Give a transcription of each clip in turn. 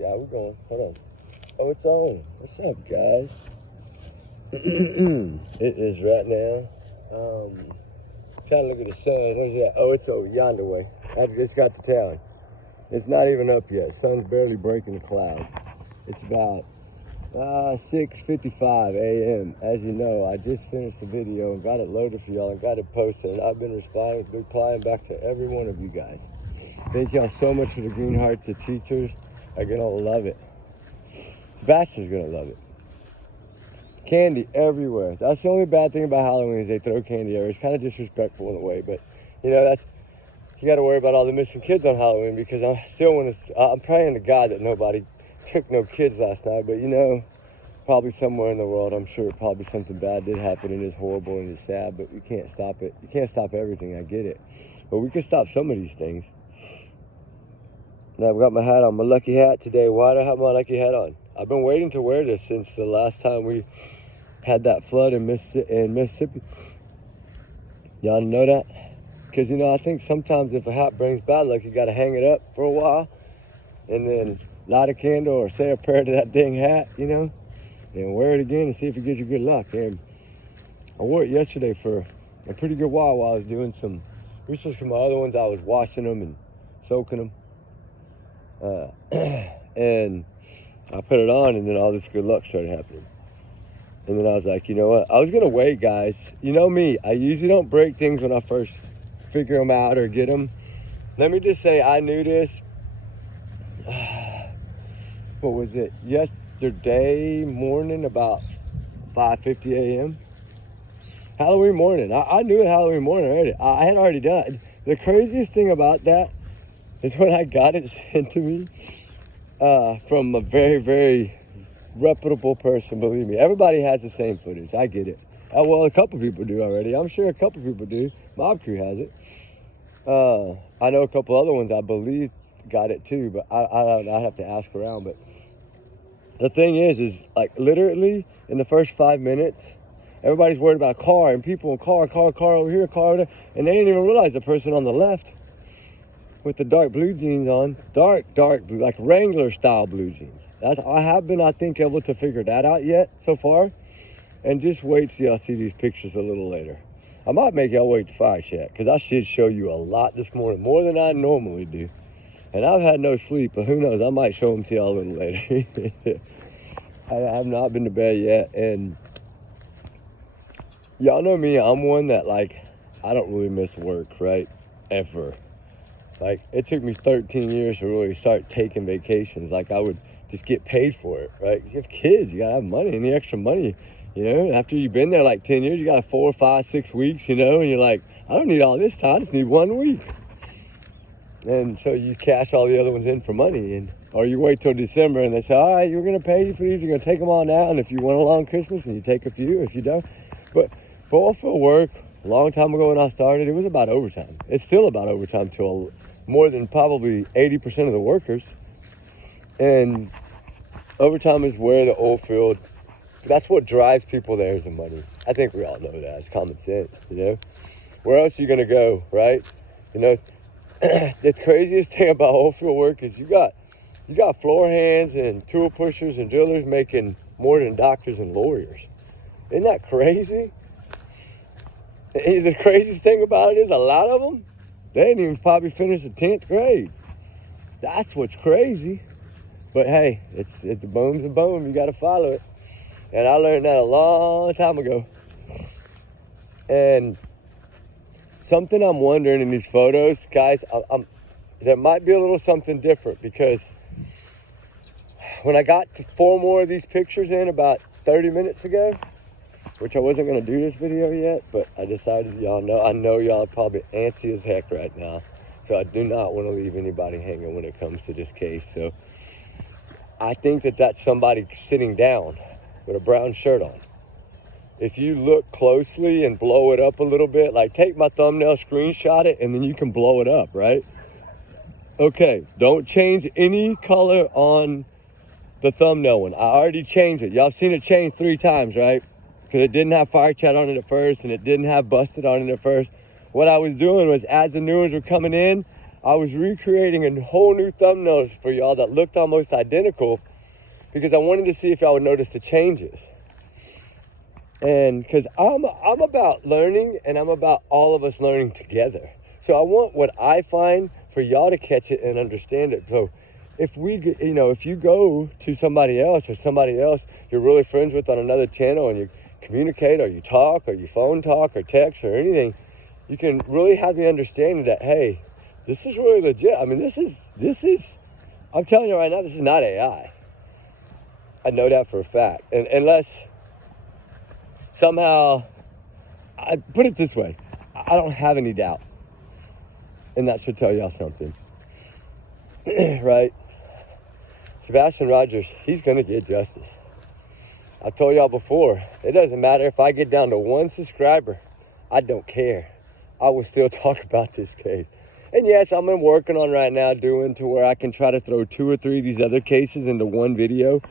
Yeah, we're going. Hold on. Oh, it's on. What's up, guys? It is right now. Trying to look at the sun. Where's it at? Oh, it's over yonder way. I just got to town. It's not even up yet. Sun's barely breaking the clouds. It's about 6:55 a.m. As you know, I just finished the video and got it loaded for y'all and got it posted. And I've been replying back to every one of you guys. Thank y'all so much for the green hearts. The teachers are gonna love it. Sebastian's gonna love it. Candy everywhere. That's the only bad thing about Halloween is they throw candy everywhere. It's kind of disrespectful in a way, but you know you got to worry about all the missing kids on Halloween because I'm praying to God that nobody took no kids last night. But you know, probably somewhere in the world, I'm sure probably something bad did happen and it's horrible and it's sad. But we can't stop it. You can't stop everything. I get it, but we can stop some of these things. Now I've got my hat on, my lucky hat today. Why do I have my lucky hat on? I've been waiting to wear this since the last time we had that flood in Mississippi. Y'all know that? Because, you know, I think sometimes if a hat brings bad luck, you got to hang it up for a while and then light a candle or say a prayer to that dang hat, you know, and wear it again and see if it gives you good luck. And I wore it yesterday for a pretty good while I was doing some research for my other ones. I was washing them and soaking them. And I put it on, and then all this good luck started happening. And then I was like, you know what? I was going to wait, guys. You know me. I usually don't break things when I first figure them out or get them. Let me just say I knew this. What was it? Yesterday morning about 5:50 a.m. Halloween morning. I knew it Halloween morning already. I had already done it. The craziest thing about that is when I got it sent to me from a very, very reputable person, believe me. Everybody has the same footage. I get it. Well, a couple people do already. I'm sure a couple people do. Mob Crew has it. I know a couple other ones I believe got it too, but I have to ask around. But the thing is like literally in the first 5 minutes, everybody's worried about car and people and car over here, car over there, and they didn't even realize the person on the left with the dark blue jeans on, dark blue, like Wrangler style blue jeans. I have been, I think, able to figure that out yet so far. And just wait till y'all see these pictures a little later. I might make y'all wait to fire chat because I should show you a lot this morning, more than I normally do. And I've had no sleep, but who knows? I might show them to y'all a little later. I have not been to bed yet. And y'all know me, I'm one that, like, I don't really miss work, right? Ever. Like, it took me 13 years to really start taking vacations. Like, I would just get paid for it, right? You have kids, you gotta have money, and the extra money, you know, after you've been there like 10 years, you got 4, 5, 6 weeks, you know, and you're like, I don't need all this time, I just need 1 week. And so you cash all the other ones in for money, or you wait till December and they say, all right, you're gonna pay you for these, you're gonna take them all now, and if you want a long Christmas, and you take a few, if you don't. But for oilfield work, a long time ago when I started, it was about overtime. It's still about overtime to more than probably 80% of the workers. And overtime is where the oil field, that's what drives people there is the money. I think we all know that. It's common sense, you know? Where else are you going to go, right? You know, the craziest thing about oil field work is you got floor hands and tool pushers and drillers making more than doctors and lawyers. Isn't that crazy? And the craziest thing about it is a lot of them, they didn't even probably finish the 10th grade. That's what's crazy. But hey, it's the boom's a boom. You got to follow it. And I learned that a long time ago. And something I'm wondering in these photos, guys, there might be a little something different because when I got 4 more of these pictures in about 30 minutes ago, which I wasn't going to do this video yet, but I decided, I know y'all are probably antsy as heck right now. So I do not want to leave anybody hanging when it comes to this case. So I think that's somebody sitting down with a brown shirt on. If you look closely and blow it up a little bit, like take my thumbnail, screenshot it, and then you can blow it up, right? Okay, don't change any color on the thumbnail one. I already changed it. Y'all seen it change 3 times, right? Because it didn't have fire chat on it at first, and it didn't have busted on it at first. What I was doing was, as the new ones were coming in, I was recreating a whole new thumbnails for y'all that looked almost identical because I wanted to see if y'all would notice the changes. And because I'm about learning, and I'm about all of us learning together. So I want what I find for y'all to catch it and understand it. So if you go to somebody else or somebody else you're really friends with on another channel and you communicate or you talk or you phone talk or text or anything, you can really have the understanding that, hey, this is really legit. I mean, this is, I'm telling you right now, this is not AI. I know that for a fact. And unless somehow, I put it this way, I don't have any doubt. And that should tell y'all something. Right? Sebastian Rogers, he's going to get justice. I told y'all before, it doesn't matter if I get down to 1 subscriber. I don't care. I will still talk about this case. And yes, I'm working on right now doing to where I can try to throw 2 or 3 of these other cases into one video.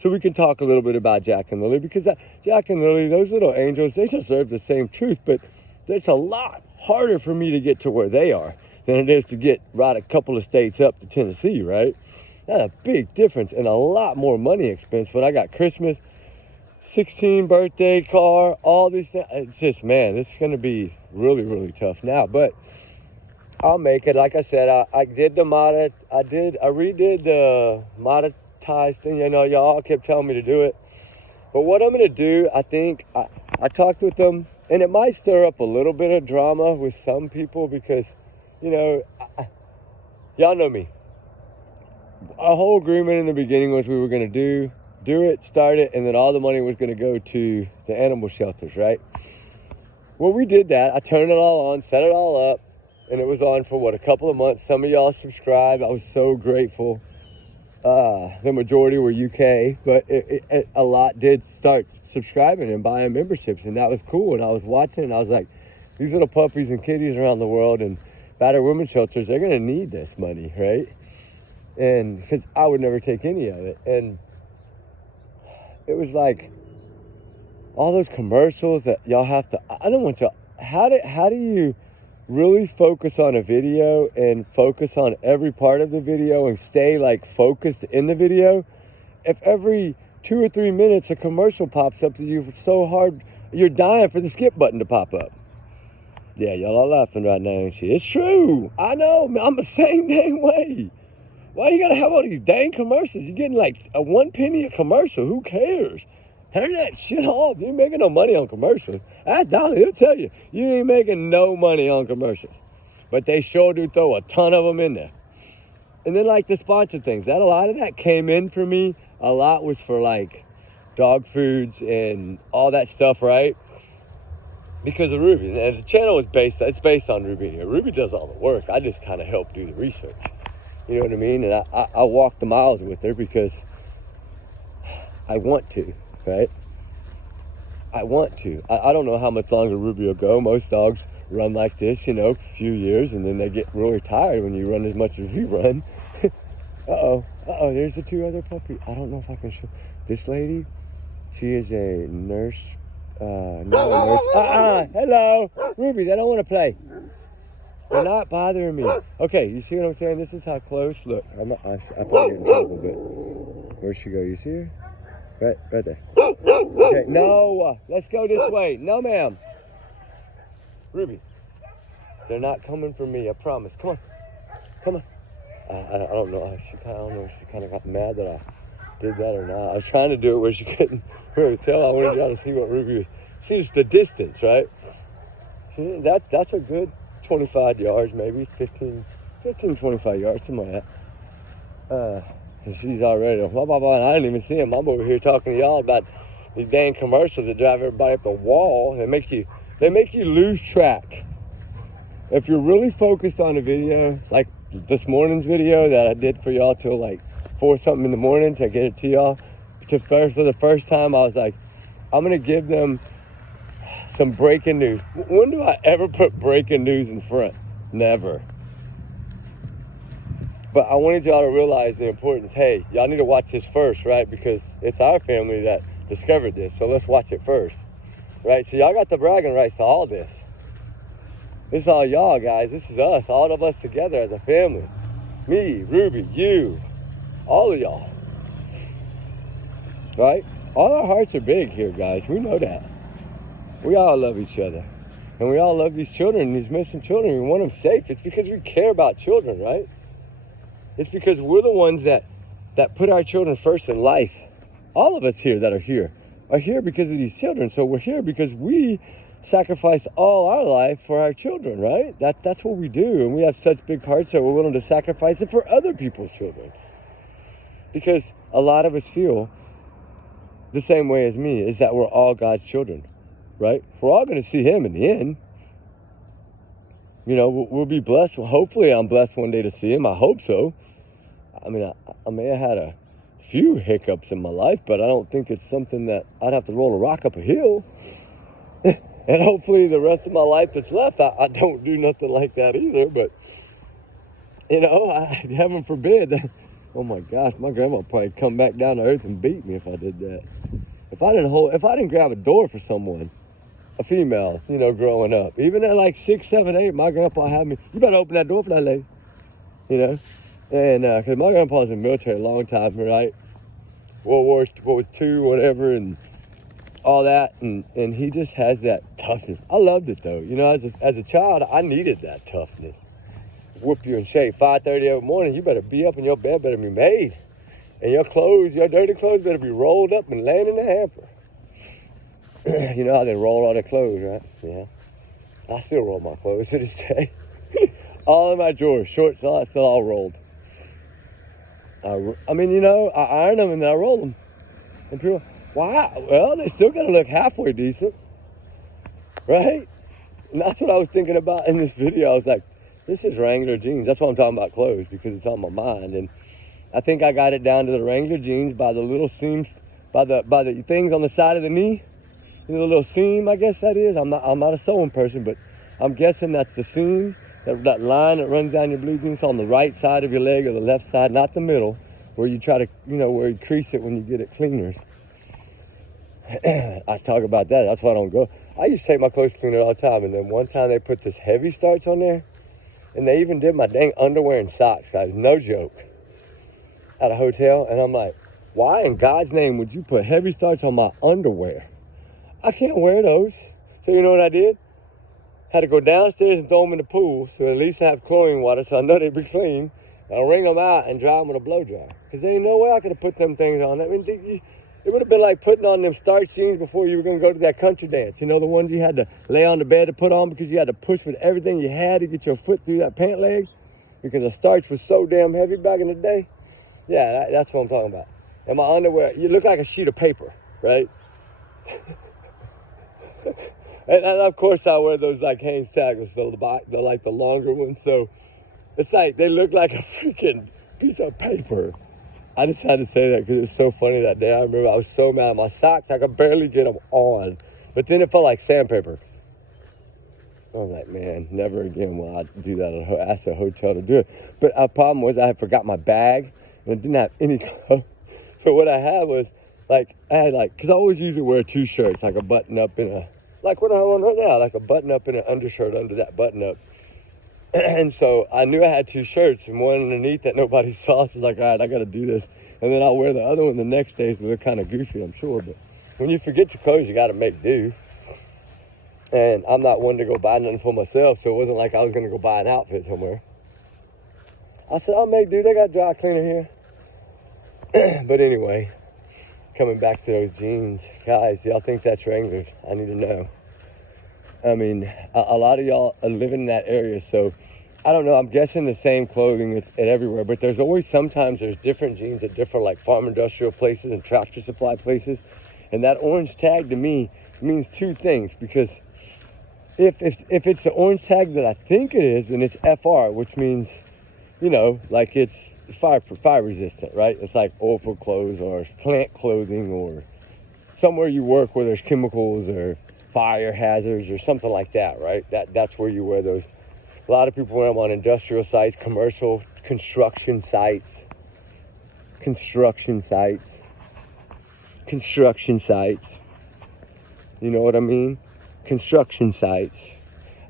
So we can talk a little bit about Jack and Lily, because Jack and Lily, those little angels, they deserve the same truth, but it's a lot harder for me to get to where they are than it is to get right a couple of states up to Tennessee, right? That's a big difference and a lot more money expense. But I got Christmas, 16th birthday car, all these things. It's just, man, this is going to be really, really tough now, but I'll make it. Like I said, I redid the monetized thing. You know, y'all kept telling me to do it. But what I'm going to do, I think, I talked with them, and it might stir up a little bit of drama with some people because, you know, y'all know me. Our whole agreement in the beginning was we were going to do it, start it, and then all the money was going to go to the animal shelters, right? Well, we did that. I turned it all on, set it all up, and it was on for, a couple of months. Some of y'all subscribed. I was so grateful. The majority were UK, but a lot did start subscribing and buying memberships, and that was cool. And I was watching, and I was like, these little puppies and kitties around the world and battered women's shelters, they're going to need this money, right? And because I would never take any of it. And it was like all those commercials that y'all have to, I don't want y'all, how do you really focus on a video and focus on every part of the video and stay like focused in the video if every 2 or 3 minutes a commercial pops up that you're so hard, you're dying for the skip button to pop up? Yeah, y'all are laughing right now, ain't you? It's true. I know. I'm the same dang way. Why you gotta have all these dang commercials? You're getting like a 1 penny a commercial. Who cares? Turn that shit off. You ain't making no money on commercials. Ask Dolly, he'll tell you. You ain't making no money on commercials. But they sure do throw a ton of them in there. And then like the sponsor things, a lot of that came in for me. A lot was for like dog foods and all that stuff, right? Because of Ruby. And the channel is based on Ruby here. Ruby does all the work. I just kind of help do the research. You know what I mean? And I walk the miles with her because I want to, right? I want to. I don't know how much longer Ruby will go. Most dogs run like this, you know, a few years, and then they get really tired when you run as much as we run. Uh-oh, there's the 2 other puppies. I don't know if I can show. This lady, she is a nurse. No, a nurse. Hello. Ruby, they don't want to play. They're not bothering me. Okay, you see what I'm saying? This is how close. Look, I probably get in trouble, but where'd she go? You see her? Right there. Okay, no, let's go this way. No, ma'am. Ruby, they're not coming for me. I promise. Come on. I don't know. I don't know if she kind of got mad that I did that or not. I was trying to do it where she couldn't really tell. I wanted y'all to see what Ruby was. See, it's the distance, right? That's a good 25 yards, maybe 15, 25 yards, something like that. And she's already, blah, blah, blah, and I didn't even see him. I'm over here talking to y'all about these dang commercials that drive everybody up the wall. They make you lose track. If you're really focused on a video, like this morning's video that I did for y'all till like 4 something in the morning to get it to y'all, for the first time, I was like, I'm going to give them some breaking news. When do I ever put breaking news in front? Never. But I wanted y'all to realize the importance. Hey, y'all need to watch this first, right? Because it's our family that discovered this. So let's watch it first, right? So y'all got the bragging rights to all this. This is all y'all, guys. This is us, all of us together as a family. Me, Ruby, you, all of y'all. Right? All our hearts are big here, guys. We know that. We all love each other. And we all love these children, these missing children. We want them safe. It's because we care about children, right? It's because we're the ones that put our children first in life. All of us here that are here because of these children. So we're here because we sacrifice all our life for our children, right? That's what we do. And we have such big hearts that we're willing to sacrifice it for other people's children. Because a lot of us feel the same way as me, is that we're all God's children, right? We're all going to see him in the end. You know, we'll be blessed. Well, hopefully I'm blessed one day to see him. I hope so. I mean, I may have had a few hiccups in my life, but I don't think it's something that I'd have to roll a rock up a hill. And hopefully the rest of my life that's left, I don't do nothing like that either. But, you know, heaven forbid. Oh my gosh, my grandma would probably come back down to earth and beat me if I did that. If I didn't grab a door for someone, a female, you know, growing up, even at like 6, 7, 8, my grandpa had me, you better open that door for that lady, you know. And because my grandpa was in the military a long time, right? World War II, whatever, and all that, and he just has that toughness. I loved it though, you know. As a child, I needed that toughness. Whoop you in shape. 5:30 every morning, you better be up and your bed better be made, and your clothes, your dirty clothes, better be rolled up and laying in the hamper. You know how they roll all their clothes, right? Yeah. I still roll my clothes to this day. All in my drawers, shorts, all that, still all rolled. I mean, you know, I iron them and then I roll them. And people, wow, well, they still gotta look halfway decent, right? And that's what I was thinking about in this video. I was like, this is Wrangler jeans. That's why I'm talking about clothes, because it's on my mind. And I think I got it down to the Wrangler jeans by the little seams, by the things on the side of the knee. You know, the little seam, I guess that is. I'm not a sewing person, but I'm guessing that's the seam, that line that runs down your blue jeans on the right side of your leg or the left side, not the middle, where you try to, you know, where you crease it when you get it cleaner. I talk about that. That's why I don't go. I used to take my clothes cleaner all the time, and then one time they put this heavy starch on there, and they even did my dang underwear and socks, guys. No joke. At a hotel, and I'm like, why in God's name would you put heavy starch on my underwear? I can't wear those. So you know what I did? Had to go downstairs and throw them in the pool, so at least I have chlorine water, so I know they'd be clean. I'll wring them out and dry them with a blow dryer. Because there ain't no way I could have put them things on. I mean, it would have been like putting on them starch jeans before you were going to go to that country dance. You know, the ones you had to lay on the bed to put on because you had to push with everything you had to get your foot through that pant leg. Because the starch was so damn heavy back in the day. Yeah, that's what I'm talking about. And my underwear, you look like a sheet of paper, right? and of course I wear those like Hanes taggers, the like the longer ones. So it's like they look like a freaking piece of paper. I just had to say that because it's so funny that day. I remember I was so mad. My socks, I could barely get them on. But then it felt like sandpaper. I was like, man, never again will I do that. Ask a hotel to do it. But our problem was I had forgot my bag and I didn't have any clothes. So what I had was like, because I always usually wear 2 shirts, like a button up and like what I have on right now, like a button up and an undershirt under that button up. And so I knew I had 2 shirts and one underneath that nobody saw. So I was like, all right, I got to do this. And then I'll wear the other one the next day. So they're kind of goofy, I'm sure. But when you forget your clothes, you got to make do. And I'm not one to go buy nothing for myself. So it wasn't like I was going to go buy an outfit somewhere. I said, I'll make do. They got a dry cleaner here. But anyway, coming back to those jeans. Guys, y'all think that's Wranglers? I need to know. I mean, a lot of y'all are living in that area, so I don't know. I'm guessing the same clothing is everywhere, but there's always sometimes there's different jeans at different like farm industrial places and tractor supply places. And that orange tag to me means 2 things, because if it's the orange tag that I think it is, then it's FR, which means, you know, like it's fire resistant, right? It's like oil clothes or plant clothing or somewhere you work where there's chemicals or fire hazards or something like that, right? That's where you wear those. A lot of people wear them on industrial sites, commercial, construction sites. You know what I mean? Construction sites.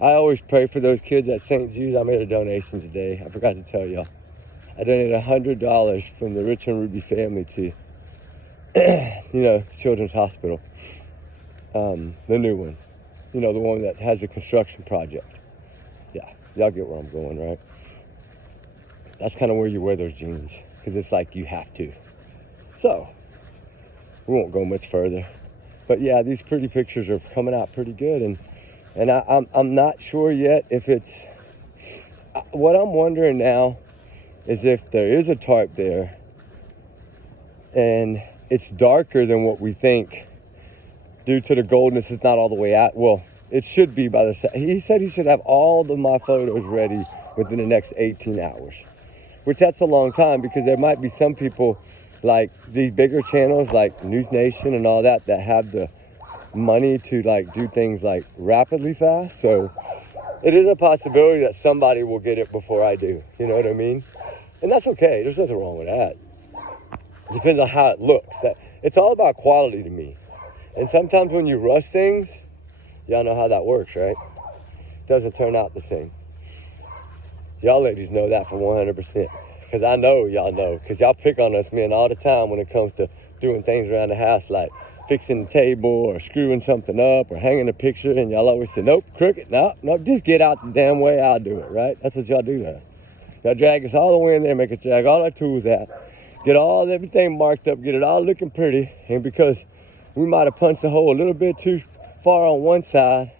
I always pray for those kids at St. Jude's. I made a donation today. I forgot to tell y'all. I donated $100 from the Rich and Ruby family to, Children's Hospital. The new one. The one that has a construction project. Yeah, y'all get where I'm going, right? That's kind of where you wear those jeans, because it's like you have to. So, we won't go much further. But yeah, these pretty pictures are coming out pretty good, and I'm not sure yet if it's... What I'm wondering now is if there is a tarp there, and it's darker than what we think, due to the goldness. It's not all the way out. Well, it should be by the... He said he should have all of my photos ready within the next 18 hours. Which that's a long time, because there might be some people like these bigger channels like News Nation and all that have the money to like do things like rapidly fast. So it is a possibility that somebody will get it before I do. You know what I mean? And that's okay. There's nothing wrong with that. It depends on how it looks. It's all about quality to me. And sometimes when you rush things, y'all know how that works, right? It doesn't turn out the same. Y'all ladies know that for 100%. Because I know y'all know. Because y'all pick on us men all the time when it comes to doing things around the house, like fixing the table or screwing something up or hanging a picture. And y'all always say, nope, crooked, nope, just get out the damn way, I'll do it, right? That's what y'all do now. Y'all drag us all the way in there, make us drag all our tools out, get everything marked up, get it all looking pretty. And because we might have punched the hole a little bit too far on one side,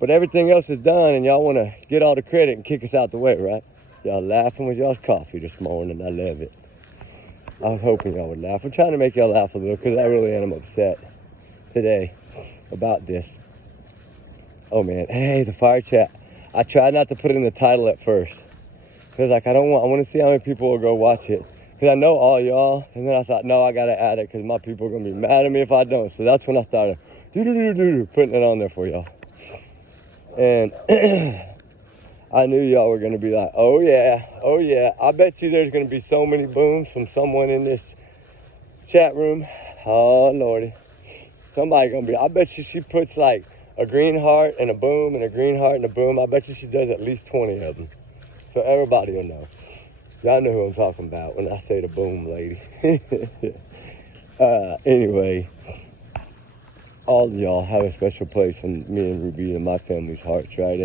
but everything else is done, and y'all want to get all the credit and kick us out the way, right? Y'all laughing with y'all's coffee this morning. I love it. I was hoping y'all would laugh. I'm trying to make y'all laugh a little, because I really am upset today about this. Oh, man. Hey, the fire chat. I tried not to put it in the title at first, because I want to see how many people will go watch it. Because I know all y'all, and then I thought, no, I got to add it, because my people are going to be mad at me if I don't. So that's when I started putting it on there for y'all. And I knew y'all were going to be like, oh yeah. I bet you there's going to be so many booms from someone in this chat room. Oh, Lordy. Somebody going to be, I bet you she puts like a green heart and a boom and a green heart and a boom. I bet you she does at least 20 of them. So everybody will know. Y'all know who I'm talking about when I say the boom lady. Anyway, all of y'all have a special place in me and Ruby and my family's hearts, right?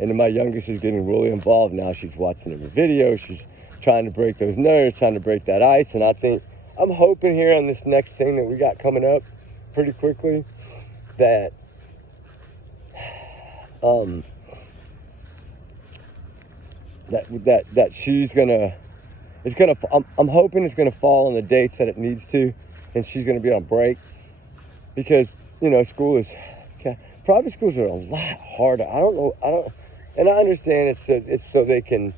And my youngest is getting really involved now. She's watching every video. She's trying to break those nerves, trying to break that ice. And I'm hoping here on this next thing that we got coming up pretty quickly that that she's gonna, I'm hoping it's gonna fall on the dates that it needs to, and she's gonna be on break, because private schools are a lot harder. And I understand it's so they can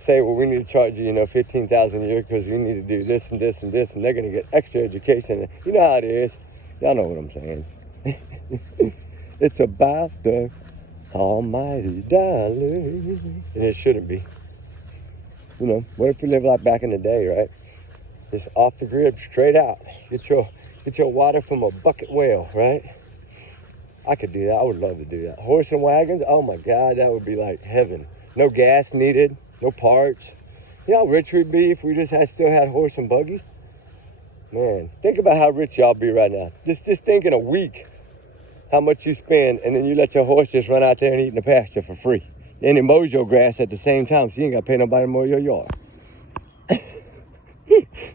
say, well, we need to charge you, $15,000 a year because you need to do this and this and this, and they're gonna get extra education. You know how it is. Y'all know what I'm saying. It's about the almighty dollar, and it shouldn't be. What if we live like back in the day, right? Just off the grid, straight out. Get your water from a bucket well, right? I could do that. I would love to do that. Horse and wagons, oh my God, that would be like heaven. No gas needed, no parts. You know how rich we'd be if we just still had horse and buggies? Man, think about how rich y'all be right now. Just think in a week how much you spend, and then you let your horse just run out there and eat in the pasture for free. And it mows your grass at the same time, so you ain't got to pay nobody to mow your yard.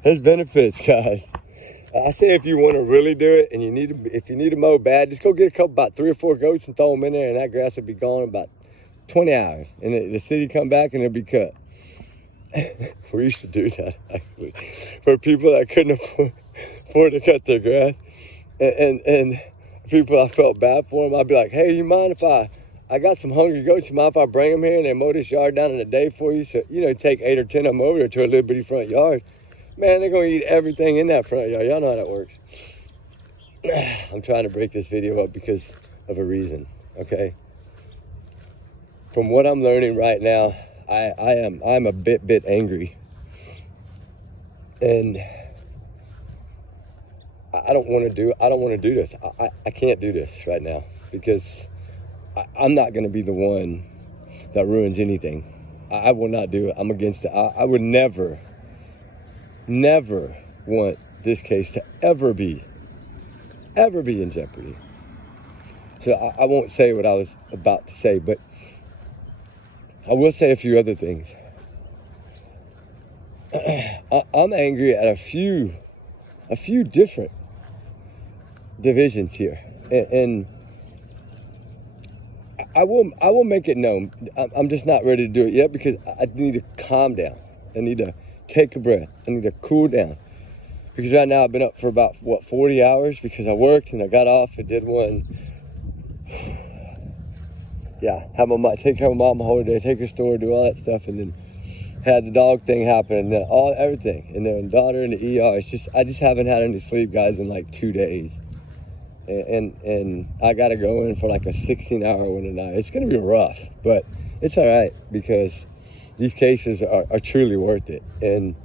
There's benefits, guys. I say if you want to really do it, and if you need to mow bad, just go get about 3 or 4 goats and throw them in there, and that grass will be gone in about 20 hours. And the city come back and it'll be cut. We used to do that, actually, for people that couldn't afford to cut their grass. And people I felt bad for them, I'd be like, hey, you mind if I got some hungry goats, you mind if I bring them here and they mow this yard down in a day for you? So, take 8 or 10 of them over there to a little bitty front yard. Man, they're going to eat everything in that front yard. Y'all know how that works. I'm trying to break this video up because of a reason, okay? From what I'm learning right now, I'm a bit angry. And I don't want to do this. I can't do this right now because I'm not going to be the one that ruins anything. I will not do it. I'm against it. I would never want this case to ever be in jeopardy. So I won't say what I was about to say, but I will say a few other things. I'm angry at a few different divisions here, and I will make it known. I'm just not ready to do it yet because I need to calm down. I need to take a breath. I need to cool down. Because right now I've been up for about, 40 hours because I worked and I got off and did one. Yeah, take care of my mom the whole day, take her to the store, do all that stuff, and then had the dog thing happen, and then everything. And then daughter in the ER. I just haven't had any sleep, guys, in like 2 days. And I gotta go in for like a 16-hour one tonight. It's gonna be rough, but it's all right because these cases are truly worth it. And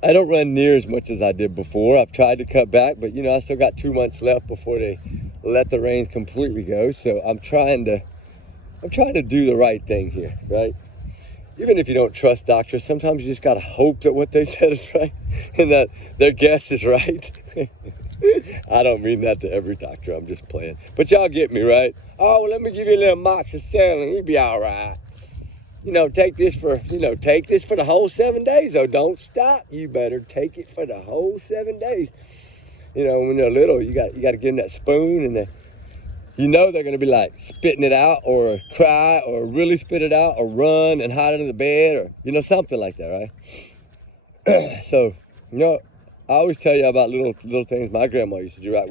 I don't run near as much as I did before. I've tried to cut back, but I still got 2 months left before they let the reins completely go. So I'm trying to do the right thing here, right? Even if you don't trust doctors, sometimes you just gotta hope that what they said is right and that their guess is right. I don't mean that to every doctor, I'm just playing. But y'all get me, right? Oh, well, let me give you a little moxicillin, you'll be all right. Take this for the whole 7 days, though. Don't stop. You better take it for the whole 7 days. When they're little, you got to give them that spoon, and they're going to be like spitting it out or cry or really spit it out or run and hide under the bed or, something like that, right? So, I always tell you about little things my grandma used to do, right?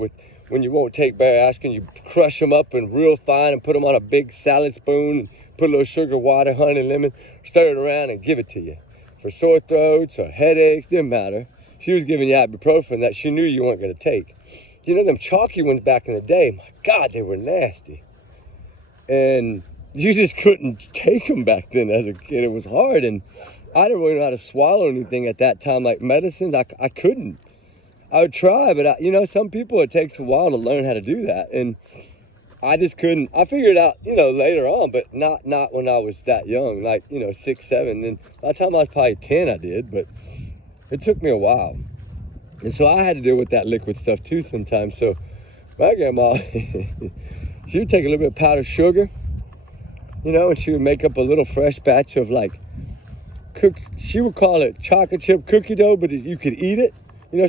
When you won't take bear aspirin, you crush them up and real fine and put them on a big salad spoon and put a little sugar, water, honey, lemon, stir it around and give it to you. For sore throats or headaches, didn't matter. She was giving you ibuprofen that she knew you weren't going to take. Them chalky ones back in the day, my God, they were nasty. And you just couldn't take them back then as a kid. It was hard, and I didn't really know how to swallow anything at that time, like medicines. I couldn't. I would try, but some people, it takes a while to learn how to do that, and I just couldn't. I figured it out, later on, but not when I was that young, like 6, 7. And by the time I was probably 10, I did, but it took me a while, and so I had to deal with that liquid stuff too sometimes. So my grandma, she would take a little bit of powdered sugar, and she would make up a little fresh batch of like she would call it chocolate chip cookie dough, but you could eat it.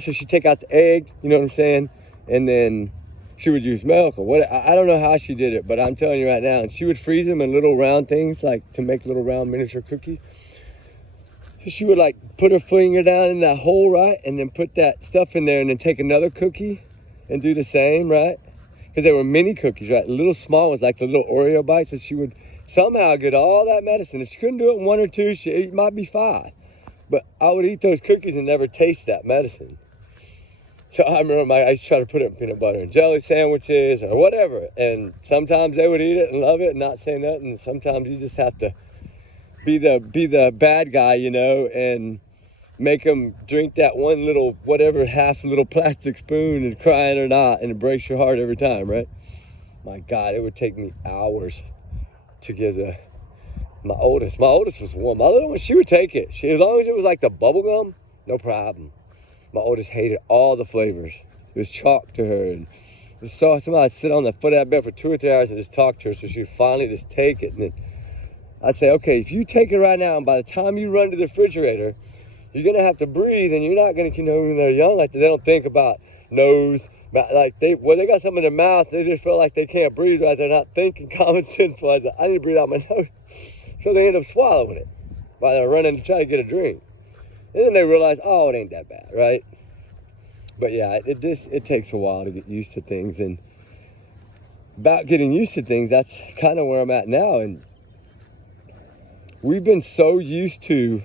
So she'd take out the eggs, you know what I'm saying? And then she would use milk or what. I don't know how she did it, but I'm telling you right now. And she would freeze them in little round things, like to make little round miniature cookies. So she would like put her finger down in that hole, right? And then put that stuff in there and then take another cookie and do the same, right? Because they were mini cookies, right? Little small ones, like the little Oreo bites. So she would somehow get all that medicine. If she couldn't do it in 1 or 2, it might be 5. But I would eat those cookies and never taste that medicine. So I remember I used to try to put it in peanut butter and jelly sandwiches or whatever. And sometimes they would eat it and love it and not say nothing. And sometimes you just have to be the bad guy, and make them drink that one little, whatever, half little plastic spoon and crying or not. And it breaks your heart every time, right? My God, it would take me hours to give my oldest was one. My little one, she would take it. As long as it was like the bubble gum, no problem. My oldest hated all the flavors. It was chalk to her. And somehow I'd sit on the foot of that bed for 2 or 3 hours and just talk to her, so she would finally just take it. And then I'd say, okay, if you take it right now, and by the time you run to the refrigerator, you're going to have to breathe, and you're not going to, when they're young, like they don't think about nose, like they got something in their mouth, they just feel like they can't breathe right. They're not thinking common sense wise. I need to breathe out my nose. So they end up swallowing it while they're running to try to get a drink. And then they realize, oh, it ain't that bad, right? But yeah, it takes a while to get used to things. And about getting used to things, that's kind of where I'm at now. And we've been so used to,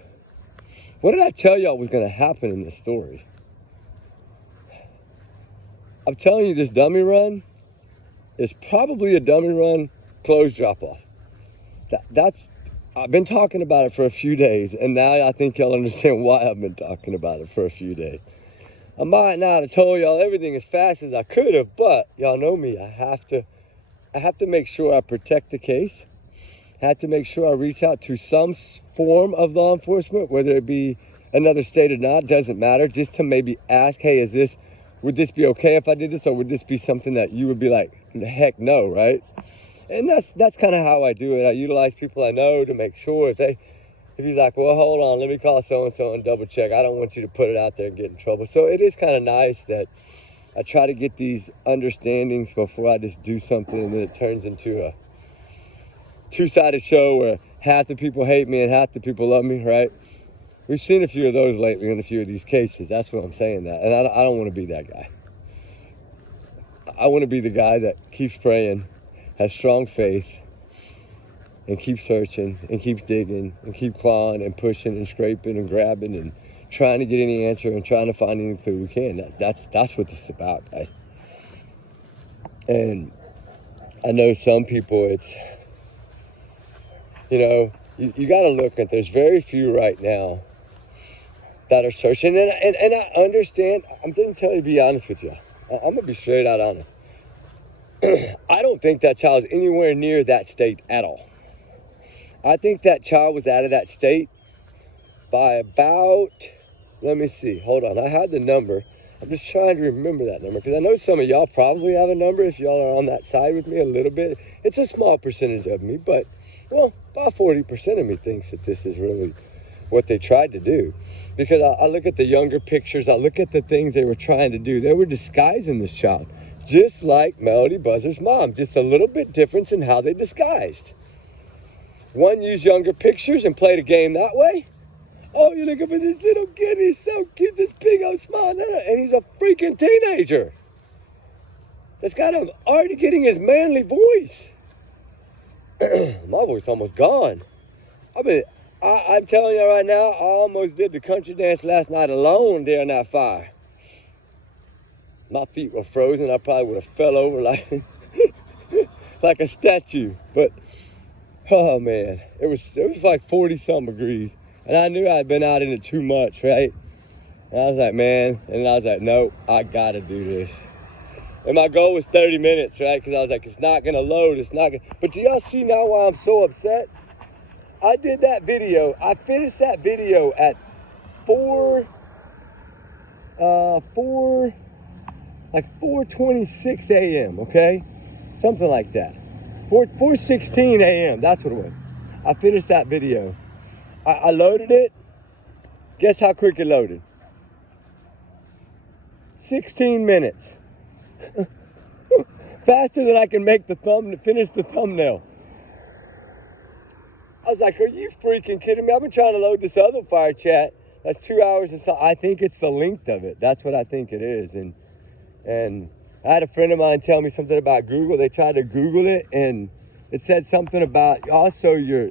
what did I tell y'all was going to happen in this story? I'm telling you, this dummy run is probably a dummy run clothes drop-off. I've been talking about it for a few days, and now I think y'all understand why I've been talking about it for a few days. I might not have told y'all everything as fast as I could have, but y'all know me. I have to I have to make sure I protect the case. I have to make sure I reach out to some form of law enforcement, whether it be another state or not, doesn't matter, just to maybe ask, hey, would this be okay if I did this, or would this be something that you would be like, heck no, right? And that's kind of how I do it. I utilize people I know to make sure if he's like, well, hold on, let me call so-and-so and double check. I don't want you to put it out there and get in trouble. So it is kind of nice that I try to get these understandings before I just do something, and then it turns into a two-sided show where half the people hate me and half the people love me, right? We've seen a few of those lately in a few of these cases. That's what I'm saying that. And I don't want to be that guy. I want to be the guy that keeps praying, has strong faith, and keeps searching and keeps digging and keeps clawing and pushing and scraping and grabbing and trying to get any answer and trying to find any clue we can. That's what this is about, guys. And I know some people, it's, you got to look at, there's very few right now that are searching. And I understand. I'm going to tell you, be honest with you. I'm going to be straight out honest. I don't think that child's anywhere near that state at all. I think that child was out of that state by about, let me see, hold on. I had the number. I'm just trying to remember that number, because I know some of y'all probably have a number if y'all are on that side with me a little bit. It's a small percentage of me, but, well, about 40% of me thinks that this is really what they tried to do. Because I look at the younger pictures, I look at the things they were trying to do. They were disguising this child, just like Melody Buzzer's mom, just a little bit difference in how they disguised. One used younger pictures and played a game that way. Oh, you're looking for this little kid, he's so cute, this big old smile, and he's a freaking teenager. That's got him already getting his manly voice. My voice almost gone. I'm telling you right now, I almost did the country dance last night alone during that fire. My feet were frozen. I probably would have fell over like like a statue. But oh man, it was like 40-something degrees, and I knew I'd been out in it too much, right? And I was like, man, and I was like, nope, I gotta do this. And my goal was 30 minutes, right? Because I was like, it's not gonna load, it's not gonna. But do y'all see now why I'm so upset? I did that video. I finished that video at 4:26 a.m., okay? Something like that. 4:16 a.m., that's what it was. I finished that video. I loaded it. Guess how quick it loaded? 16 minutes. Faster than I can finish the thumbnail. I was like, are you freaking kidding me? I've been trying to load this other fire chat. That's 2 hours and so. I think it's the length of it. That's what I think it is. And I had a friend of mine tell me something about Google. They tried to Google it, and it said something about also your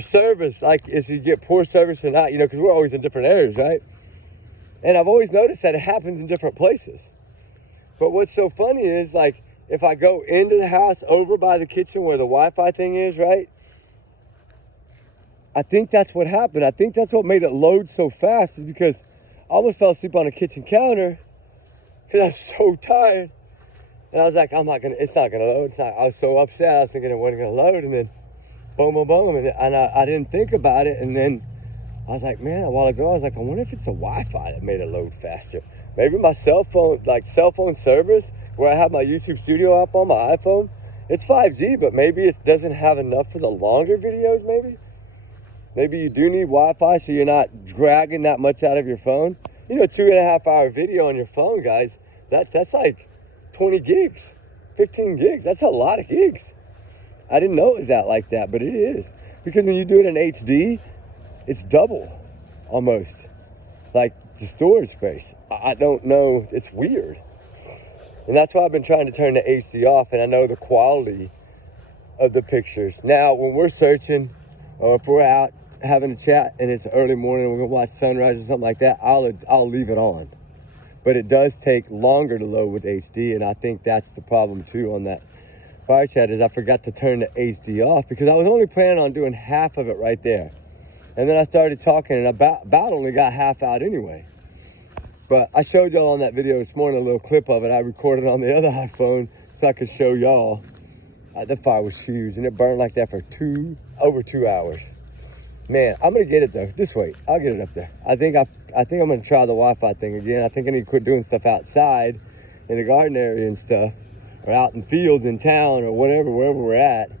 service, like if you get poor service or not, because we're always in different areas, right? And I've always noticed that it happens in different places. But what's so funny is, like, if I go into the house over by the kitchen where the Wi-Fi thing is, right? I think that's what happened. I think that's what made it load so fast, is because I almost fell asleep on the kitchen counter because I was so tired. And I was like, it's not gonna load. I was so upset. I was thinking it wasn't gonna load, and then boom, boom, boom. And I didn't think about it. And then I was like, man, a while ago, I was like, I wonder if it's the Wi-Fi that made it load faster. Maybe my cell phone service, where I have my YouTube Studio app on my iPhone, it's 5G, but maybe it doesn't have enough for the longer videos, maybe? Maybe you do need Wi-Fi so you're not dragging that much out of your phone. 2.5 hour video on your phone, guys, that's like 20 gigs, 15 gigs. That's a lot of gigs. I didn't know it was that like that, but it is. Because when you do it in HD, it's double, almost, like the storage space. I don't know, it's weird. And that's why I've been trying to turn the HD off, and I know the quality of the pictures. Now, when we're searching, or if we're out having a chat and it's early morning and we're gonna watch sunrise or something like that, I'll leave it on. But it does take longer to load with HD, and I think that's the problem too on that fire chat, is I forgot to turn the HD off because I was only planning on doing half of it right there. And then I started talking, and about only got half out anyway. But I showed y'all on that video this morning a little clip of it. I recorded on the other iPhone so I could show y'all. The fire was huge, and it burned like that for over 2 hours. Man, I'm gonna get it though. Just wait, I'll get it up there. I think I'm gonna try the Wi-Fi thing again. I think I need to quit doing stuff outside in the garden area and stuff, or out in fields in town or whatever, wherever we're at,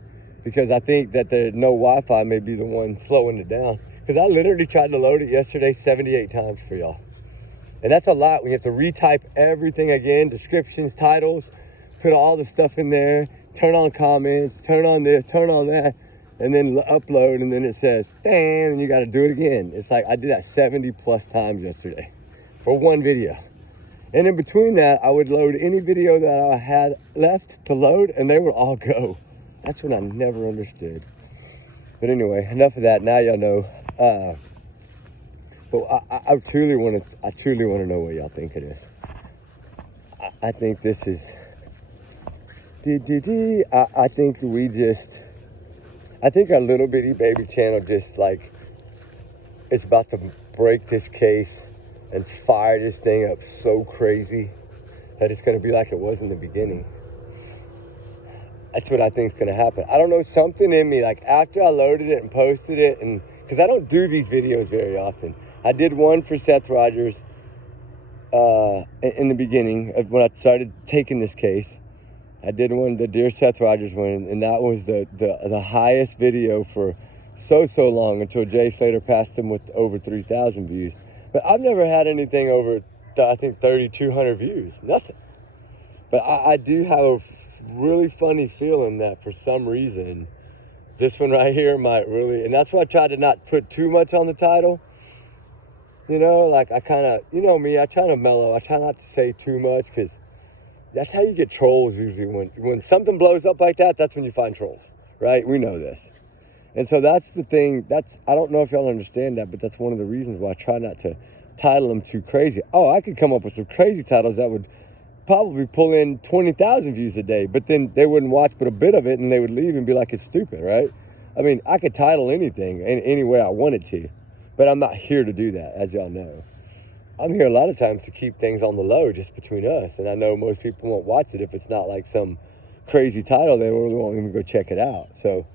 because I think that the no Wi-Fi may be the one slowing it down. Because I literally tried to load it yesterday 78 times for y'all. And that's a lot when you have to retype everything again, descriptions, titles, put all the stuff in there, turn on comments, turn on this, turn on that, and then upload, and then it says, dang, and you got to do it again. It's like I did that 70 plus times yesterday for one video. And in between that, I would load any video that I had left to load, and they would all go. That's what I never understood. But anyway, enough of that. Now y'all know. But I truly want to know what y'all think of this. I think this is. I think I think our little bitty baby channel just like is about to break this case and fire this thing up so crazy that it's going to be like it was in the beginning. That's what I think is going to happen. I don't know, something in me, like after I loaded it and posted it, and because I don't do these videos very often. I did one for Seth Rogers in the beginning of when I started taking this case. I did one, the Dear Seth Rogers one, and that was the highest video for so long until Jay Slater passed him with over 3,000 views. But I've never had anything over, I think, 3,200 views. Nothing. But I do have a really funny feeling that for some reason, this one right here might really, and that's why I tried to not put too much on the title. You know, like I kind of, you know me, I try to mellow. I try not to say too much because that's how you get trolls usually. When something blows up like that, that's when you find trolls, right? We know this. And so that's the thing. I don't know if y'all understand that, but that's one of the reasons why I try not to title them too crazy. Oh, I could come up with some crazy titles that would probably pull in 20,000 views a day, but then they wouldn't watch but a bit of it and they would leave and be like, it's stupid, right? I mean, I could title anything in any way I wanted to, but I'm not here to do that, as y'all know. I'm here a lot of times to keep things on the low just between us, and I know most people won't watch it if it's not like some crazy title. They really won't even go check it out. So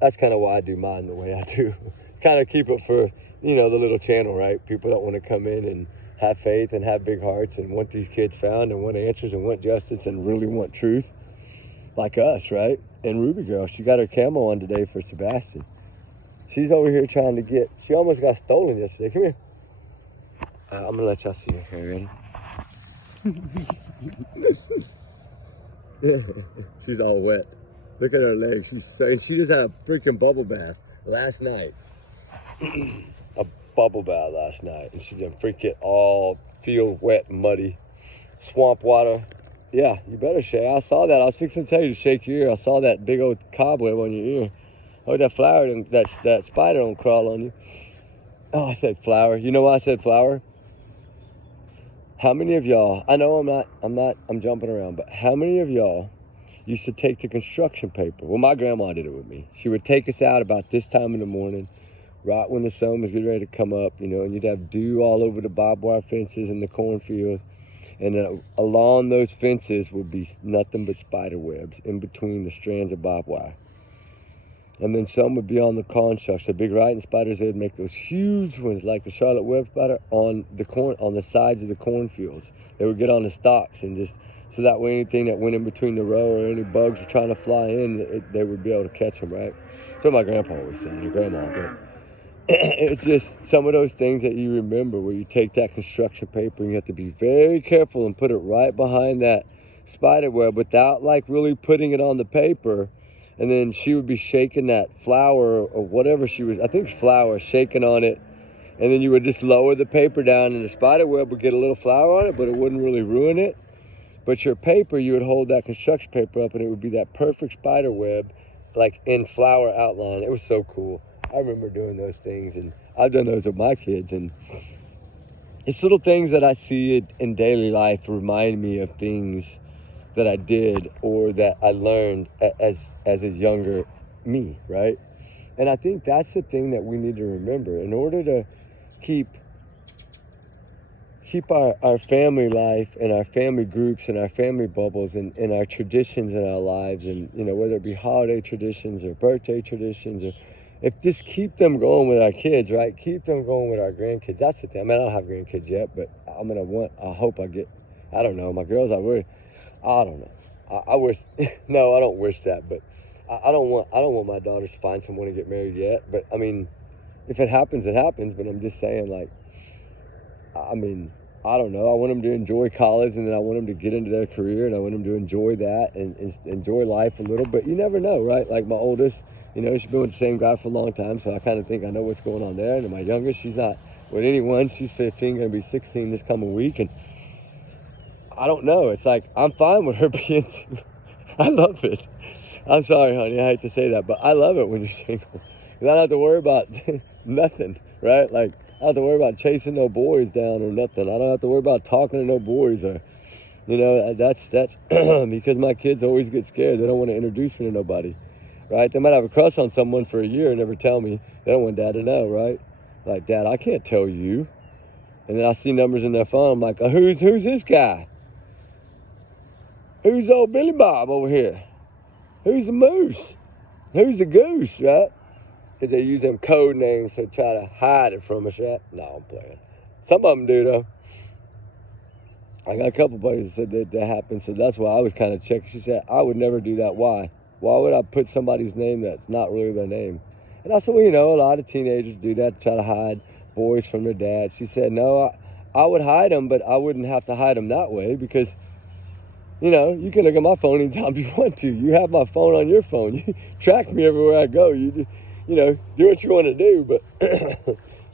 that's kind of why I do mine the way I do. Kind of keep it for, you know, the little channel, right? People that want to come in and have faith and have big hearts and want these kids found and want answers and want justice and really want truth, like us, right? And Ruby Girl, she got her camo on today for Sebastian. She's over here trying to get, she almost got stolen yesterday. Come here. I'm gonna let y'all see her. Here, ready? She's all wet. Look at her legs. She just had a freaking bubble bath last night. A bubble bath last night, and she didn't freaking all feel wet and muddy. Swamp water. Yeah, you better shake. I saw that. I was fixing to tell you to shake your ear. I saw that big old cobweb on your ear. Oh, that flower, that spider don't crawl on you. Oh, I said flower. You know why I said flower? How many of y'all, I know I'm jumping around, but how many of y'all used to take the construction paper? Well, my grandma did it with me. She would take us out about this time in the morning, right when the sun was getting ready to come up, you know, and you'd have dew all over the barbed wire fences and the cornfields. And along those fences would be nothing but spider webs in between the strands of barbed wire. And then some would be on the corn stalks. The big writing spiders, they would make those huge ones like the Charlotte web spider on the sides of the cornfields. They would get on the stalks and just, so that way anything that went in between the row or any bugs were trying to fly in, they would be able to catch them, right? That's what my grandpa always said, and grandma, but it's just some of those things that you remember where you take that construction paper and you have to be very careful and put it right behind that spider web without like really putting it on the paper. And then she would be shaking that flour or whatever she was, I think it's flour, shaking on it. And then you would just lower the paper down and the spider web would get a little flour on it, but it wouldn't really ruin it. But your paper, you would hold that construction paper up and it would be that perfect spider web, like in flower outline. It was so cool. I remember doing those things, and I've done those with my kids. And it's little things that I see in daily life remind me of things that I did or that I learned as a younger me, right? And I think that's the thing that we need to remember. In order to keep keep our family life and our family groups and our family bubbles and our traditions in our lives, and whether it be holiday traditions or birthday traditions, or if just keep them going with our kids, right? Keep them going with our grandkids. That's the thing. I mean, I don't have grandkids yet, but I hope I get, I don't know, my girls, I don't know. I wish, no, I don't wish that, but I don't want my daughters to find someone to get married yet. But I mean, if it happens, it happens. But I'm just saying, like, I mean, I don't know. I want them to enjoy college, and then I want them to get into their career, and I want them to enjoy that and enjoy life a little. But you never know, right? Like my oldest, she's been with the same guy for a long time, so I kind of think I know what's going on there. And my youngest, she's not with anyone. She's 15, going to be 16 this coming week, and I don't know. It's like I'm fine with her being. I love it. I'm sorry, honey. I hate to say that, but I love it when you're single. Because I don't have to worry about nothing, right? Like, I don't have to worry about chasing no boys down or nothing. I don't have to worry about talking to no boys or, that's because my kids always get scared. They don't want to introduce me to nobody, right? They might have a crush on someone for a year and never tell me. They don't want Dad to know, right? Like, Dad, I can't tell you. And then I see numbers in their phone. I'm like, who's this guy? Who's old Billy Bob over here? Who's the moose? Who's the goose, right? Because they use them code names to try to hide it from us, right? No, I'm playing. Some of them do, though. I got a couple buddies that said that happened, so that's why I was kind of checking. She said, I would never do that. Why? Why would I put somebody's name that's not really their name? And I said, well, a lot of teenagers do that to try to hide boys from their dad. She said, no, I would hide them, but I wouldn't have to hide them that way because you can look at my phone anytime you want to. You have my phone on your phone. You track me everywhere I go. You do what you want to do. But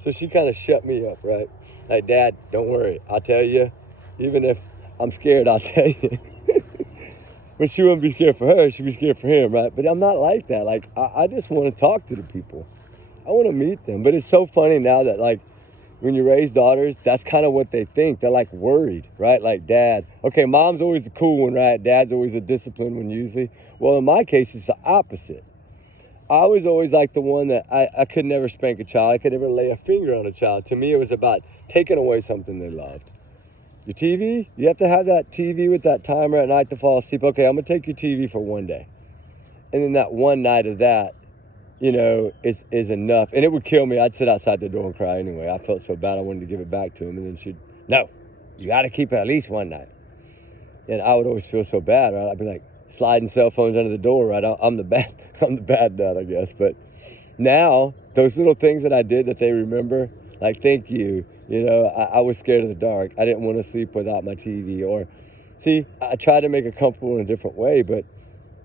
so she kind of shut me up, right? Like, Dad, don't worry. I'll tell you. Even if I'm scared, I'll tell you. But she wouldn't be scared for her. She'd be scared for him, right? But I'm not like that. Like, I just want to talk to the people. I want to meet them. But it's so funny now that, like, when you raise daughters, that's kind of what they think. They're like worried, right? Like, Dad. Okay, Mom's always the cool one, right? Dad's always the disciplined one usually. Well, in my case, it's the opposite. I was always like the one that I could never spank a child. I could never lay a finger on a child. To me, it was about taking away something they loved. Your TV, you have to have that TV with that timer at night to fall asleep. Okay, I'm going to take your TV for one day. And then that one night of that, is enough. And it would kill me. I'd sit outside the door and cry anyway. I felt so bad I wanted to give it back to him. And then she'd, no, you got to keep it at least one night. And I would always feel so bad, right? I'd be like sliding cell phones under the door, right? I'm the bad dad, I guess. But now, those little things that I did that they remember, like, thank you. I was scared of the dark. I didn't want to sleep without my TV. Or, see, I tried to make it comfortable in a different way, but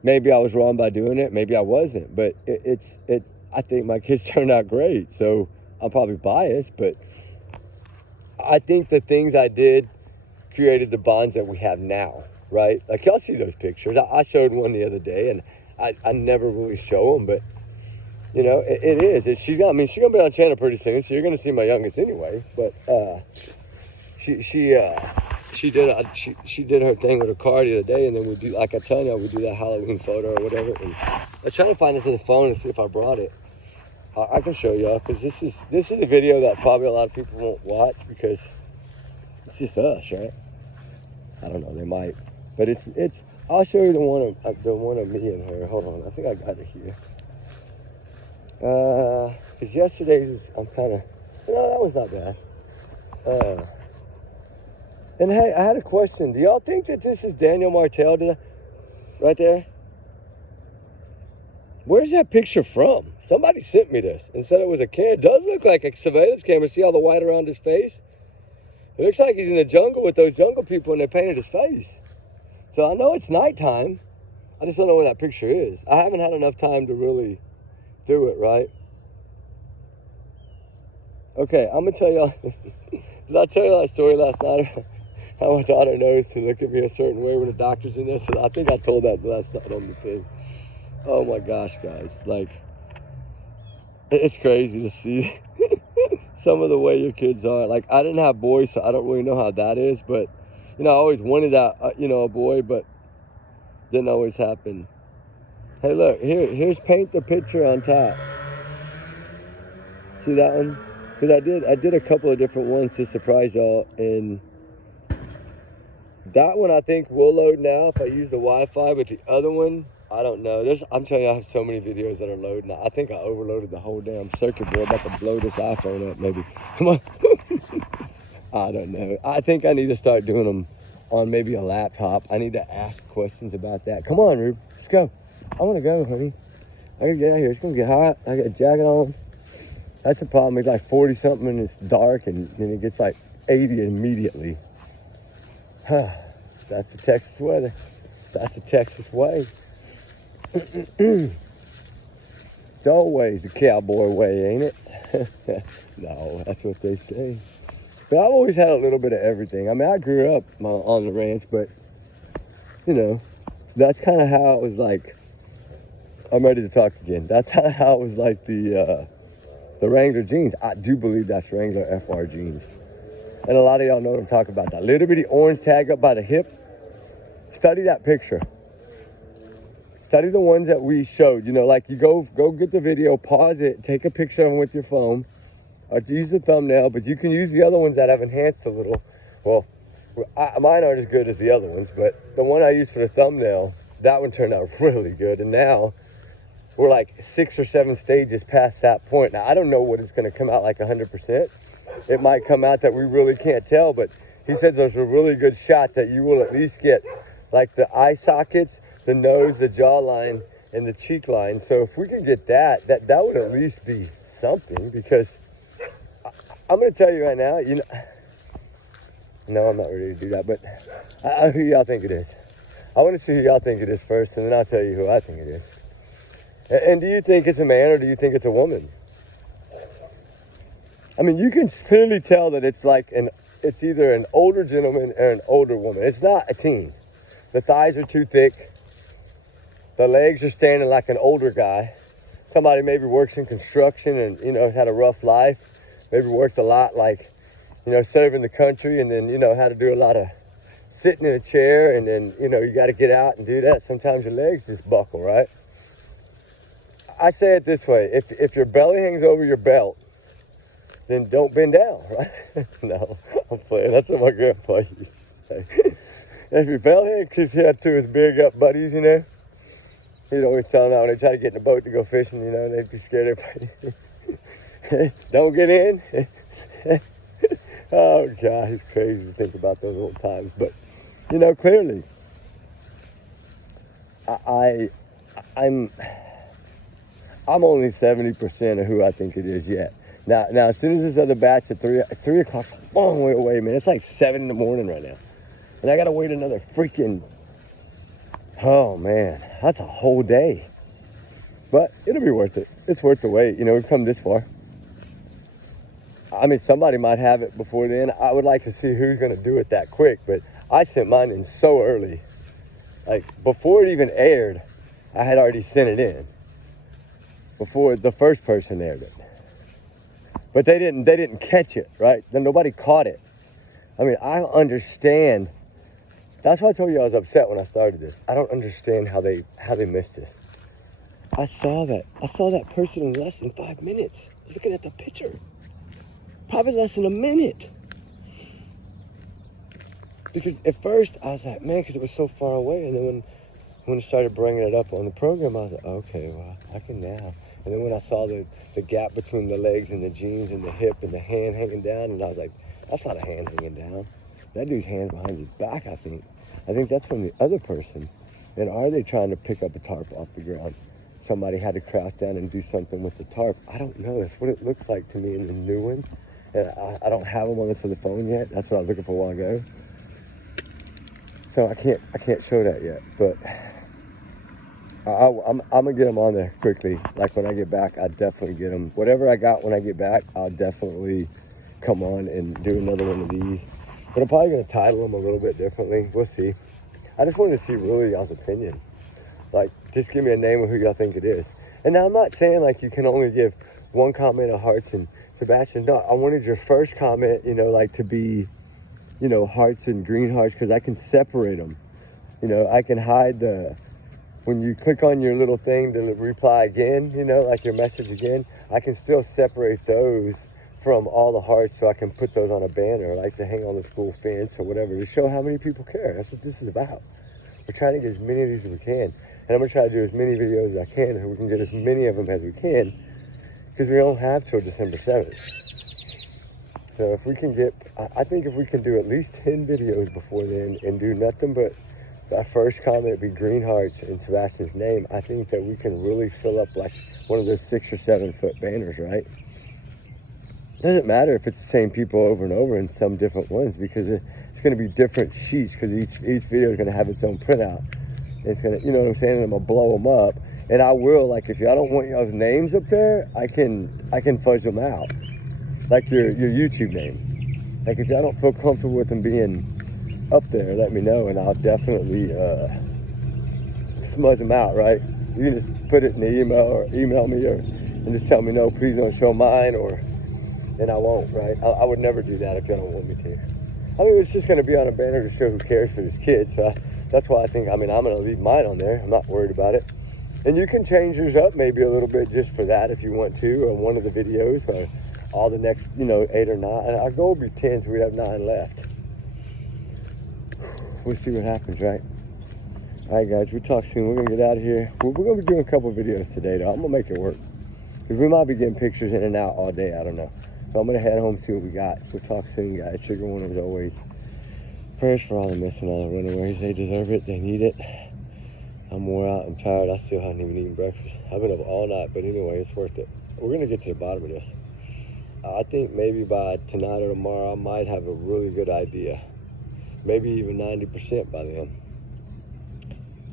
maybe I was wrong by doing it. Maybe I wasn't. But I think my kids turned out great. So I'm probably biased, but I think the things I did created the bonds that we have now, right? Like, y'all see those pictures. I showed one the other day, and I never really show them, but it is. She's gonna be on channel pretty soon, so you're gonna see my youngest anyway. But she did her thing with her car the other day, and then we do, like I tell you, we do that Halloween photo or whatever. And I'm trying to find this on the phone and see if I brought it. I can show y'all, because this is a video that probably a lot of people won't watch because it's just us, right? I don't know, they might, but it's. I'll show you the one of me and her. Hold on, I think I got it here. Because yesterday's, I'm kind of, that was not bad. And hey, I had a question. Do y'all think that this is Daniel Martell right there? Where's that picture from? Somebody sent me this and said it was a camera. It does look like a surveillance camera. See all the white around his face? It looks like he's in the jungle with those jungle people and they painted his face. So I know it's nighttime. I just don't know where that picture is. I haven't had enough time to really do it, right? Okay, I'm going to tell y'all. Did I tell you that story last night? How my daughter knows to look at me a certain way when the doctor's in there. So I think I told that last night on the thing. Oh my gosh, guys. Like, it's crazy to see some of the way your kids are. Like, I didn't have boys, so I don't really know how that is. But, I always wanted that, a boy, but didn't always happen. Hey, look, here's paint the picture on top. See that one? Because I did a couple of different ones to surprise y'all, and that one I think will load now if I use the Wi-Fi, but the other one, I don't know. I'm telling you, I have so many videos that are loading. I think I overloaded the whole damn circuit board. About to blow this iPhone up, maybe. Come on. I don't know. I think I need to start doing them on maybe a laptop. I need to ask questions about that. Come on, Rube. Let's go. I want to go, honey. I gotta get out here. It's gonna get hot. I got a jacket on. That's the problem. It's like 40 something and it's dark, and then it gets like 80 immediately. That's the Texas weather. That's the Texas way. It's always the cowboy way, ain't it? No, that's what they say. But I've always had a little bit of everything. I mean, I grew up on the ranch, but, you know, that's kind of how it was like. I'm ready to talk again. That's kind of how it was like the Wrangler jeans. I do believe that's Wrangler FR jeans. And a lot of y'all know what I'm talking about. That little bitty orange tag up by the hip. Study that picture. Study the ones that we showed. You know, like you go get the video, pause it, take a picture of them with your phone. Or use the thumbnail, but you can use the other ones that have enhanced a little. Well, mine aren't as good as the other ones, but the one I used for the thumbnail, that one turned out really good. And now we're like 6 or 7 stages past that point. Now, I don't know what it's going to come out like 100%. It might come out that we really can't tell, but he said there's a really good shot that you will at least get like the eye sockets, the nose, the jawline, and the cheek line. So if we can get that would at least be something, because I'm going to tell you right now, you know, no, I'm not ready to do that, but who y'all think it is? I want to see who y'all think it is first, and then I'll tell you who I think it is. And do you think it's a man or do you think it's a woman? I mean, you can clearly tell that it's like it's either an older gentleman or an older woman. It's not a teen. The thighs are too thick. The legs are standing like an older guy. Somebody maybe works in construction and, you know, had a rough life. Maybe worked a lot, like, you know, serving the country, and then, you know, had to do a lot of sitting in a chair, and then, you know, you got to get out and do that. Sometimes your legs just buckle, right? I say it this way. If your belly hangs over your belt, then don't bend down, right? No, I'm playing. That's what my grandpa used to say. If your belly hangs out to his big up buddies, you know, he'd always tell them that when they try to get in the boat to go fishing, you know, they'd be scared everybody. Don't get in. Oh God, it's crazy to think about those old times. But, you know, clearly, I'm only 70% of who I think it is yet. Now, as soon as this other batch at 3 o'clock's a long way away, man. It's like 7 in the morning right now, and I gotta wait another freaking. Oh man, that's a whole day. But it'll be worth it. It's worth the wait. You know, we've come this far. I mean, somebody might have it before then. I would like to see who's going to do it that quick, but I sent mine in so early. Like, before it even aired, I had already sent it in. Before the first person aired it. But they didn't catch it, right? Then nobody caught it. I mean, I understand. That's why I told you I was upset when I started this. I don't understand how they missed it. I saw that person in less than 5 minutes. Looking at the picture. Probably less than a minute. Because at first I was like, man, because it was so far away. And then when I started bringing it up on the program, I was like, okay, well, I can now. And then when I saw the gap between the legs and the jeans and the hip and the hand hanging down, and I was like, that's not a hand hanging down. That dude's hand's behind his back, I think. I think that's from the other person. And are they trying to pick up a tarp off the ground? Somebody had to crouch down and do something with the tarp. I don't know. That's what it looks like to me in the new one. And I don't have them on this for the phone yet. That's what I was looking for a while ago. So I can't show that yet. But I'm gonna get them on there quickly. Like when I get back, I'll definitely get them. Whatever I got when I get back, I'll definitely come on and do another one of these. But I'm probably gonna title them a little bit differently. We'll see. I just wanted to see really y'all's opinion. Like, just give me a name of who y'all think it is. And now I'm not saying like you can only give one comment of hearts and Sebastian. No, I wanted your first comment, you know, like to be, you know, hearts and green hearts, because I can separate them. You know, I can hide when you click on your little thing to reply again, you know, like your message again, I can still separate those from all the hearts so I can put those on a banner, like to hang on the school fence or whatever, to show how many people care. That's what this is about. We're trying to get as many of these as we can. And I'm going to try to do as many videos as I can so we can get as many of them as we can, because we don't have till December 7th. So if we can get, I think if we can do at least 10 videos before then and do nothing but our first comment be green hearts in Sebastian's name, I think that we can really fill up like one of those 6 or 7 foot banners, right? It doesn't matter if it's the same people over and over in some different ones, because it's going to be different sheets, because each video is going to have its own printout. It's going to, you know what I'm saying, and I'm going to blow them up. And I will, like, if y'all don't want y'all's names up there, I can fudge them out. Like your YouTube name. Like, if y'all don't feel comfortable with them being up there, let me know, and I'll definitely smudge them out, right? You can just put it in the email, or email me, and just tell me, no, please don't show mine, and I won't, right? I would never do that if y'all don't want me to. I mean, it's just going to be on a banner to show who cares for this kid, so that's why I think, I mean, I'm going to leave mine on there. I'm not worried about it. And you can change yours up maybe a little bit just for that if you want to, on one of the videos, or all the next, 8 or 9. And our goal would be 10, so we'd have 9 left. We'll see what happens, right? All right, guys, we'll talk soon. We're going to get out of here. We're going to be doing a couple videos today, though. I'm going to make it work, because we might be getting pictures in and out all day. I don't know. So I'm going to head home, see what we got. We'll talk soon, guys. Trigger warning as always. Prayers for all the missing, all the runaways. They deserve it. They need it. I'm wore out. I'm tired. I still haven't even eaten breakfast. I've been up all night, but anyway, it's worth it. We're going to get to the bottom of this. I think maybe by tonight or tomorrow, I might have a really good idea. Maybe even 90% by then.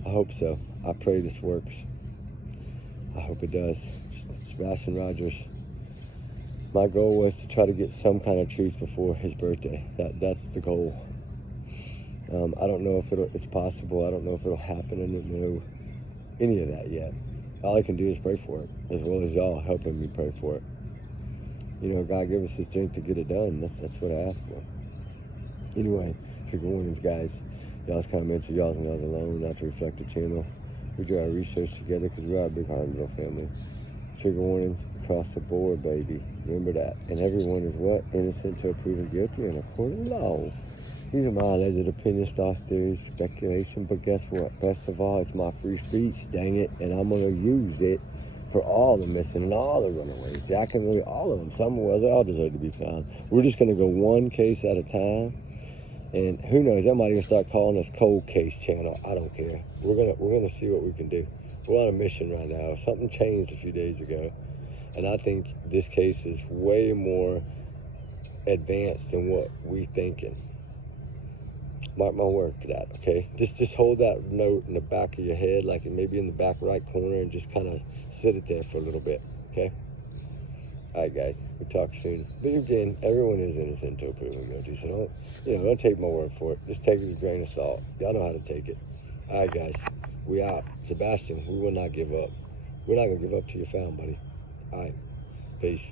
I hope so. I pray this works. I hope it does. Sebastian Rogers. My goal was to try to get some kind of truth before his birthday. That's the goal. I don't know if it's possible. I don't know if it'll happen. I don't know any of that yet. All I can do is pray for it, as well as y'all helping me pray for it. God give us the strength to get it done. That's what I ask for. Anyway, trigger warnings, guys. Y'all's comments are y'all's and y'all's alone, not to reflect the channel. We do our research together because we are a big heart little family. Trigger warnings across the board, baby. Remember that. And everyone is what? Innocent until proven guilty in a court of law. These are my alleged opinions, thoughts, theories, speculation, but guess what? Best of all, it's my free speech, dang it, and I'm going to use it for all the missing and all the runaways. Jack and really all of them. Some of us all deserve to be found. We're just going to go one case at a time, and who knows, that might even start calling us Cold Case Channel. I don't care. We're gonna see what we can do. We're on a mission right now. Something changed a few days ago, and I think this case is way more advanced than what we thinking. Mark my word for that, okay? Just hold that note in the back of your head, like it may be in the back right corner, and just kind of sit it there for a little bit, okay? All right, guys, we'll talk soon. But again, everyone is innocent until proven guilty, so don't take my word for it. Just take it with a grain of salt. Y'all know how to take it. All right, guys, we out. Sebastian, we will not give up. We're not going to give up till you're found, buddy. All right, peace.